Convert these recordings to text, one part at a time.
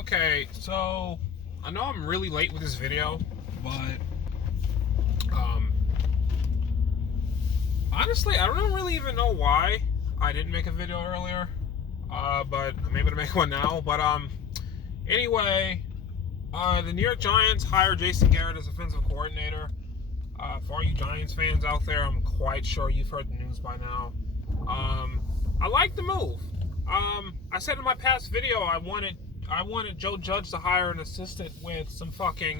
Okay, so I know I'm really late with this video, but um, honestly, I don't really even know why I didn't make a video earlier. But I'm able to make one now. But anyway, the New York Giants hired Jason Garrett as offensive coordinator. For all you Giants fans out there, I'm quite sure you've heard the news by now. I like the move. I said in my past video I wanted Joe Judge to hire an assistant with some fucking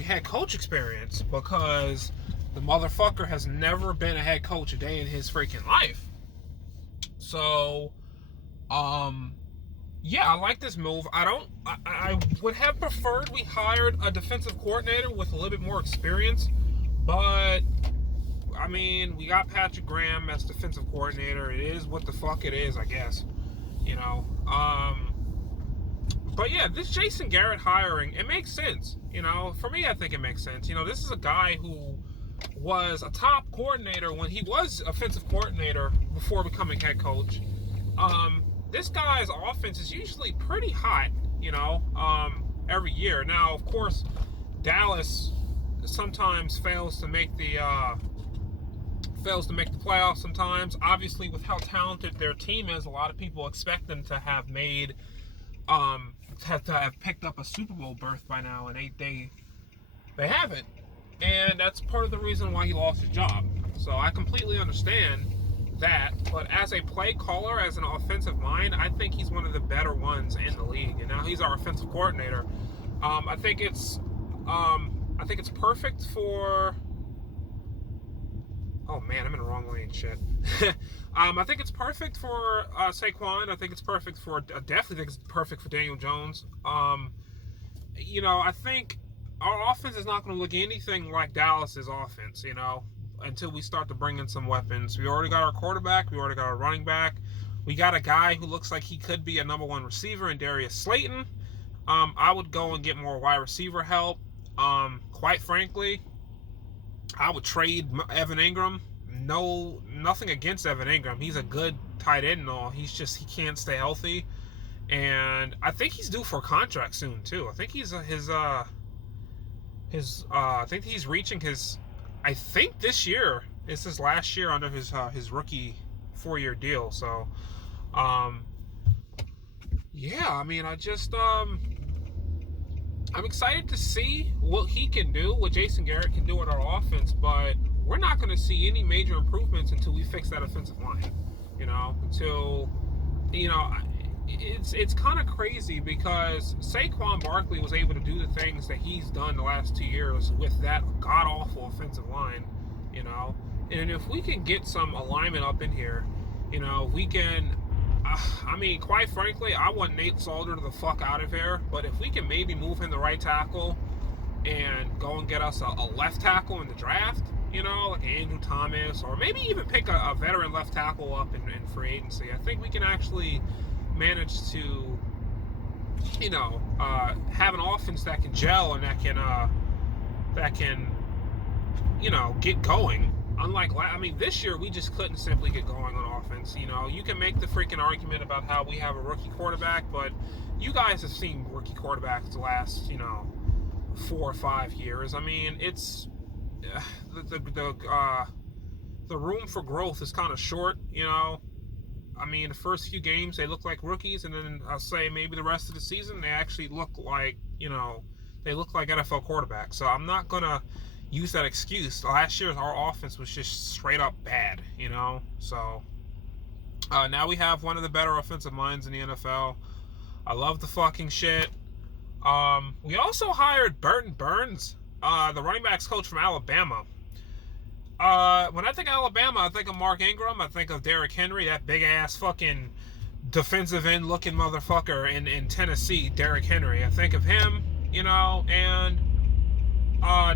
head coach experience, because the motherfucker has never been a head coach a day in his freaking life. So, yeah, I like this move. I would have preferred we hired a defensive coordinator with a little bit more experience, but I mean, we got Patrick Graham as defensive coordinator. It is what the fuck it is, I guess. You know. But yeah, this Jason Garrett hiring, it makes sense. You know, for me, I think it makes sense. You know, this is a guy who was a top coordinator when he was offensive coordinator before becoming head coach. This guy's offense is usually pretty hot, you know, every year. Now, of course, Dallas sometimes fails to make the playoffs sometimes. Obviously, with how talented their team is, a lot of people expect them to have made have picked up a Super Bowl berth by now, and they haven't. And that's part of the reason why he lost his job. So I completely understand that, but as a play caller, as an offensive mind, I think he's one of the better ones in the league. And now he's our offensive coordinator. I think it's perfect for. Oh man, I'm in the wrong lane. Shit. I think it's perfect for Saquon. I think it's perfect for. I definitely think it's perfect for Daniel Jones. You know, I think our offense is not going to look anything like Dallas's offense. You know, until we start to bring in some weapons. We already got our quarterback. We already got our running back. We got a guy who looks like he could be a number one receiver in Darius Slayton. I would go and get more wide receiver help. Quite frankly, I would trade Evan Ingram. Nothing against Evan Ingram. He's a good tight end and all. He can't stay healthy. And I think he's due for a contract soon too. I think I think he's reaching his. I think this year is his last year under his rookie 4-year deal. So, yeah. I mean, I'm excited to see what he can do, what Jason Garrett can do with our offense, but we're not going to see any major improvements until we fix that offensive line. You know, it's kind of crazy because Saquon Barkley was able to do the things that he's done the last 2 years with that god-awful offensive line, you know. And if we can get some alignment up in here, you know, we can. I mean, quite frankly, I want Nate Solder the fuck out of here. But if we can maybe move him the right tackle and go and get us a left tackle in the draft, you know, like Andrew Thomas, or maybe even pick a veteran left tackle up in free agency, I think we can actually manage to, you know, have an offense that can gel and that can, you know, get going. Unlike, I mean, this year we just couldn't simply get going on offense. You know, you can make the freaking argument about how we have a rookie quarterback, but you guys have seen rookie quarterbacks the last, you know, 4 or 5 years. I mean, it's the room for growth is kind of short. You know, I mean, the first few games they look like rookies, and then I'll say maybe the rest of the season they actually look like, you know, they look like NFL quarterbacks. So I'm not gonna use that excuse. Last year our offense was just straight up bad, you know. So now we have one of the better offensive minds in the NFL. I love the fucking shit. We also hired Burton Burns, the running backs coach from Alabama. When I think of Alabama, I think of Mark Ingram. I think of Derrick Henry, that big ass fucking defensive end looking motherfucker in Tennessee, Derrick Henry. I think of him, you know, and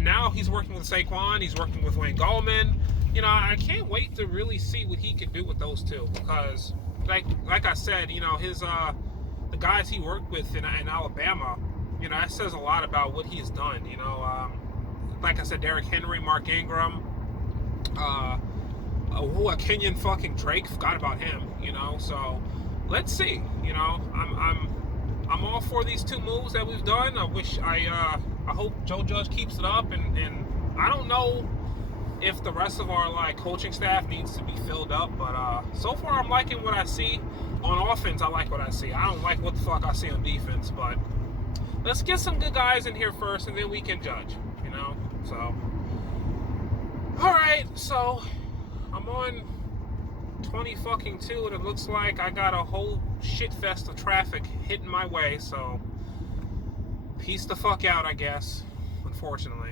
now he's working with Saquon. He's working with Wayne Gallman. You know, I can't wait to really see what he can do with those two, because, like I said, you know, the guys he worked with in Alabama, you know, that says a lot about what he's done. You know, like I said, Derrick Henry, Mark Ingram, a Kenyon fucking Drake. Forgot about him. You know, so let's see. You know, I'm all for these 2 moves that we've done. I hope Joe Judge keeps it up, and I don't know if the rest of our like coaching staff needs to be filled up, but so far I'm liking what I see. On offense, I like what I see. I don't like what the fuck I see on defense, but let's get some good guys in here first, and then we can judge. You know, so all right. So I'm on 20 fucking 2, and it looks like I got a whole shit fest of traffic hitting my way. So peace the fuck out, I guess. Unfortunately.